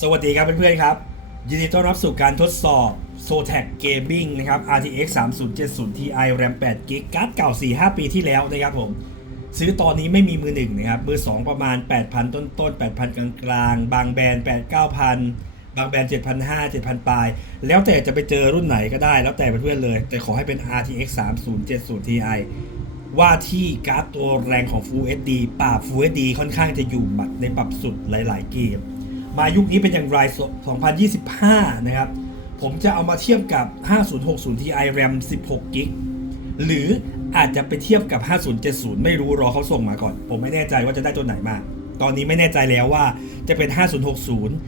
สวัสดีครับเพื่อนๆครับ ยินดีต้อนรับสู่การทดสอบ s o t a c Gaming นะครับ RTX 3070 Ti RAM 8 g b การ์ดเก่า 4-5 ปีที่แล้วนะครับผม ซื้อตอนนี้ไม่มีมือหนึ่งนะครับ มือ 2 ประมาณ 8,000ต้นต้นๆ 8,000 กลางกลางบางแบรนด์ 8-9,000 บางแบรนด์ 7,500 7,000 ปลาย แล้วแต่จะไปเจอรุ่นไหนก็ได้ แล้วแต่เพื่อนๆเลย แต่ขอให้เป็น RTX 3070 Ti ว่าที่การ์ดตัวแรงของ Full HD ปราบ Full HD ค่อนข้างจะอยู่หมัดในปรับสุดหลาย ๆ เกม มายุคนี้เป็นอย่างไร 2025 นะครับ ผมจะเอามาเทียบกับ 5060 Ti RAM 16 g b หรืออาจจะไปเทียบกับ 5070 ไม่รู้รอเขาส่งมาก่อน ผมไม่แน่ใจว่าจะได้ตัวไหนมา ตอนนี้ไม่แน่ใจแล้วว่าจะเป็น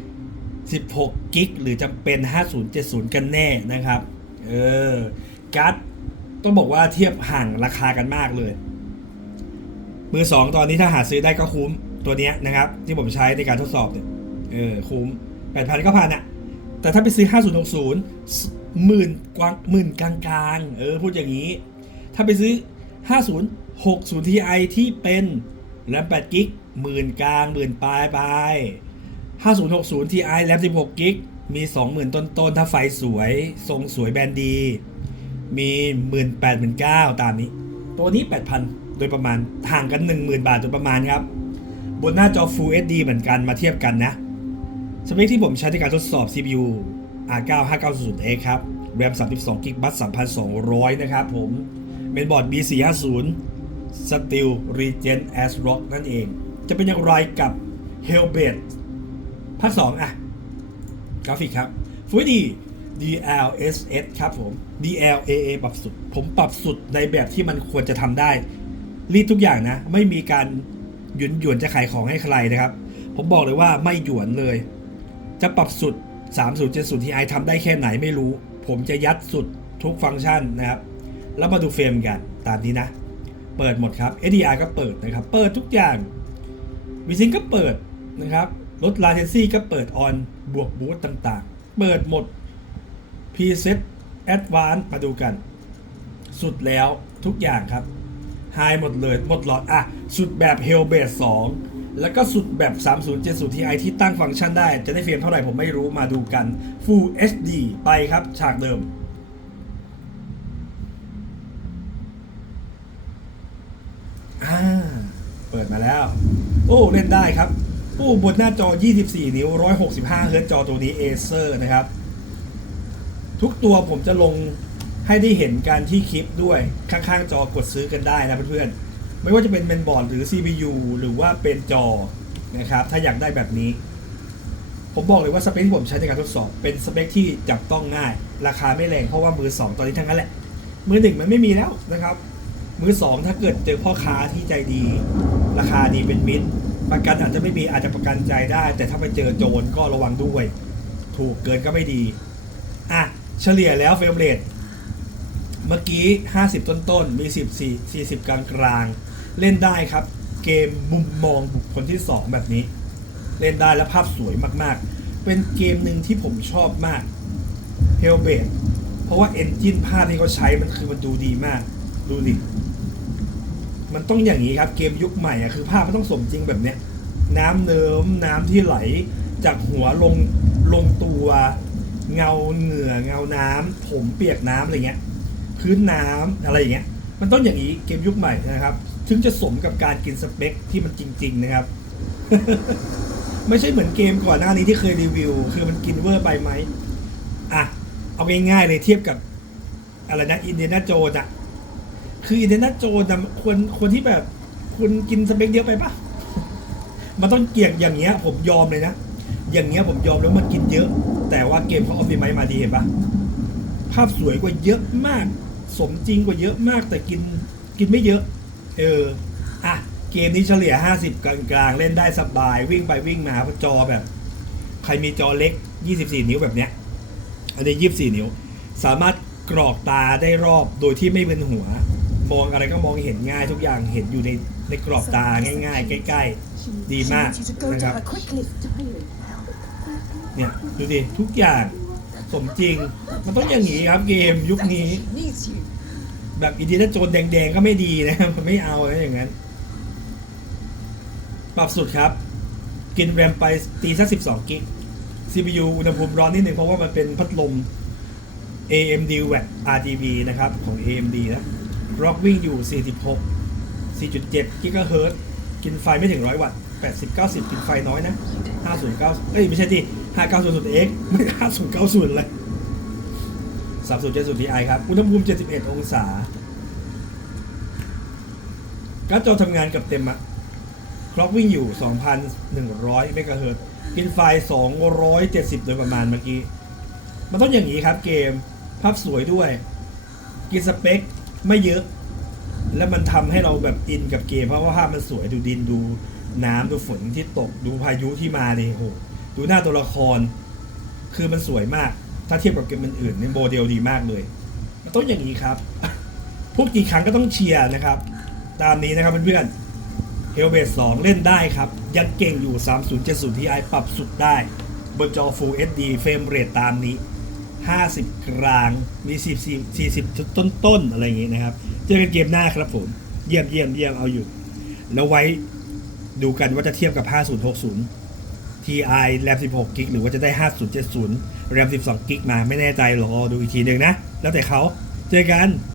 5060 16 g b หรือจะเป็น 5070 กันแน่นะครับ เออ การ์ดต้องบอกว่าเทียบห่างราคากันมากเลย มือสองตอนนี้ถ้าหาซื้อได้ก็คุ้มตัวนี้นะครับ ที่ผมใช้ในการทดสอบเนี่ย เออคุ้มแปดพันก็พันอะแต่ถ้าไปซื้อ 5060หมื่นกว่าหมื่นกลางๆเออพูดอย่างนี้ ถ้าไปซื้อ 5060 Ti ที่เป็นแรม8กิกหมื่นกลางหมื่นปลายไป5060 Ti แรม16กิกมี 20,000 ต้นๆถ้าไฟสวย ทรงสวยแบรนด์ดี มีหมื่นแปดหมื่นเก้าตามนี้ ตัวนี้ 8,000 โดยประมาณห่างกัน 10,000 บาทโดยประมาณครับ บนหน้าจอ Full HD เหมือนกันมาเทียบกันนะ สเปคที่ผมใช้ในการทดสอบ CPU R9 590X ครับ RAM 32 g b บัส3,200 นะครับผมเมนบอร์ด B450 Steel Regen a s Rock นั่นเอง จะเป็นอย่างไรกับ Hellblade ภาค 2 อะ กราฟิกครับ Full HD DLSS ครับผม DLAA ปรับสุด ผมปรับสุดในแบบที่มันควรจะทำได้ รีดทุกอย่างนะ ไม่มีการหยุนหยวนจะขายของให้ใครนะครับ ผมบอกเลยว่าไม่หยวนเลย จะปรับสุด 3070 Ti ทำได้แค่ไหนไม่รู้ ผมจะยัดสุดทุกฟังก์ชันนะครับ แล้วมาดูเฟรมกันตามนี้นะ เปิดหมดครับ SDR ก็เปิดนะครับ เปิดทุกอย่างวิซิงก็เปิดนะครับลด latency ก็เปิดออนบวกบูตต่างๆ เปิดหมด preset advanced มาดูกัน สุดแล้วทุกอย่างครับไฮหมดเลย หมดหลอด อะ สุดแบบ Hellblade 2 แล้วก็สุดแบบ 3070 Ti ที่ตั้งฟังก์ชันได้ จะได้เฟรมเท่าไหร่ผมไม่รู้มาดูกัน Full HD ไปครับ ฉากเดิมอ่าเปิดมาแล้ว โอ้ เล่นได้ครับ โอ้บนหน้าจอ 24 นิ้ว 165 เฮิร์ตซ์จอตัวนี้ Acer นะครับ ทุกตัวผมจะลงให้ได้เห็นการที่คลิปด้วย ข้างๆ จอกดซื้อกันได้นะเพื่อนๆ ไม่ว่าจะเป็นเมนบอร์ดหรือ CPU หรือว่าเป็นจอนะครับ ถ้าอยากได้แบบนี้ ผมบอกเลยว่าสเปคที่ผมใช้ในการทดสอบ เป็นสเปคที่จับต้องง่าย ราคาไม่แรงเพราะว่ามือ 2 ตอนนี้ทั้งนั้นแหละ มือหนึ่งมันไม่มีแล้วนะครับ มือ 2 ถ้าเกิดเจอพ่อค้าที่ใจดี ราคาดีเป็นมิตร ประกันอาจจะไม่มีอาจจะประกันใจได้ แต่ถ้าไปเจอโจรก็ระวังด้วย ถูกเกินก็ไม่ดีอะเฉลี่ยแล้วเฟรมเรท เมื่อกี้ 50 ต้นต้นๆมี14 40 กลางกลางๆเล่นได้ครับ เกมมุมมองบุคคลที่ 2 แบบนี้ เล่นได้และภาพสวยมากๆ เป็นเกมหนึ่งที่ผมชอบมาก h e l l b a t เพราะว่าเอนจินภาพที่เขาใช้มันคือมันดูดีมาก ดูดิ มันต้องอย่างนี้ครับ เกมยุคใหม่อะคือภาพมันต้องสมจริงแบบเนี้ย น้ำเนิมน้ำที่ไหลจากหัวลงลงตัว เงาเหงื่อเงาน้ำผมเปียกน้ำอะไรเงี้ย พื้นน้ำอะไรอย่างเงี้ยมันต้องอย่างนี้เกมยุคใหม่นะครับ ถึงจะสมกับการกินสเปคที่มันจริง ๆ นะครับ ไม่ใช่เหมือนเกมก่อนหน้านี้ที่เคยรีวิว คือมันกินเวอร์ไปไหมอะเอาง่ายๆเลยเทียบกับอะไรนะอินเดียนาโจนอะคืออินเดียนาโจนอะควรควรที่แบบคุณกินสเปคเยอะไปปะมันต้องเกี่ยงอย่างเงี้ย ผมยอมเลยนะ อย่างเงี้ยผมยอมแล้วมันกินเยอะ แต่ว่าเกมเขาออฟติไมมาดีเห็นปะภาพสวยกว่าเยอะมาก สมจริงกว่าเยอะมากแต่กินกินไม่เยอะ เออ อะ เกมนี้เฉลี่ย 50 กลางๆ เล่นได้สบาย วิ่งไปวิ่งมาจอแบบ ใครมีจอเล็ก 24 นิ้วแบบเนี้ย อันนี้ 24 นิ้ว สามารถกรอกตาได้รอบโดยที่ไม่มึนหัว มองอะไรก็มองเห็นง่ายทุกอย่างเห็นอยู่ในในกรอบตาง่ายๆ ใกล้ ๆ ดีมากนะครับเนี่ยดูดิทุกอย่าง สมจริง มันต้องอย่างนี้ครับเกมยุคนี้ แบบอินดียนาโจนแดงๆก็ไม่ดีนะมันไม่เอานะอย่างนั้น ปรับสุดครับ กินแรมไปตีสัก12กิก CPU อุณหภูมิร้อนนิดหนึ่งเพราะว่ามันเป็นพัดลม AMD Watt RGB นะครับ ของ AMD นะกรอกวิ่งอยู่ 46 4.7 GHz กินไฟไม่ถึง 100 วัตต์80 90 กินไฟน้อยนะ 509เอ้ยไม่ใช่ดิ5900 X ไม่5090 เลย 3070 Ti ครับอุณหภูมิ 71 องศาการ์ดจอทำงานกับเต็มอะคล็อกวิ่งอยู่ 2,100 เมกะเฮิรตซ์กินไฟ270 โดยประมาณเมื่อกี้ มันต้องอย่างนี้ครับเกม ภาพสวยด้วย กินสเปคไม่เยอะ แล้วมันทำให้เราแบบอินกับเกม เพราะว่าภาพมันสวยดูดินดู น้ำดูฝนที่ตกดูพายุที่มาเนี่ยโหดูหน้าตัวละคร คือมันสวยมาก ถ้าเทียบกับเกมอื่นๆในโมเดลดีมากเลยมันต้องอย่างนี้ครับพูดกี่ครั้งก็ต้องเชียร์นะครับ ตามนี้นะครับเพื่อนๆ h e l b a t 2เล่นได้ครับ ยังเก่งอยู่ 3070 Ti ปรับสุดได้ บนจอ Full HD เฟรมเรทตามนี้ 50 กลางมี40 40 ต้นๆ อะไรอย่างงี้นะครับ เจอกันเกมหน้าครับผม เยี่ยมเยี่ยมเยี่ยมเอาอยู่ แล้วไว้ ดูกันว่าจะเทียบกับ 5060 Ti RAM 16กิกหรือว่าจะได้ 5070 RAM 12กิกมาไม่แน่ใจหรอดูอีกทีหนึ่งนะ แล้วแต่เขาเจอกัน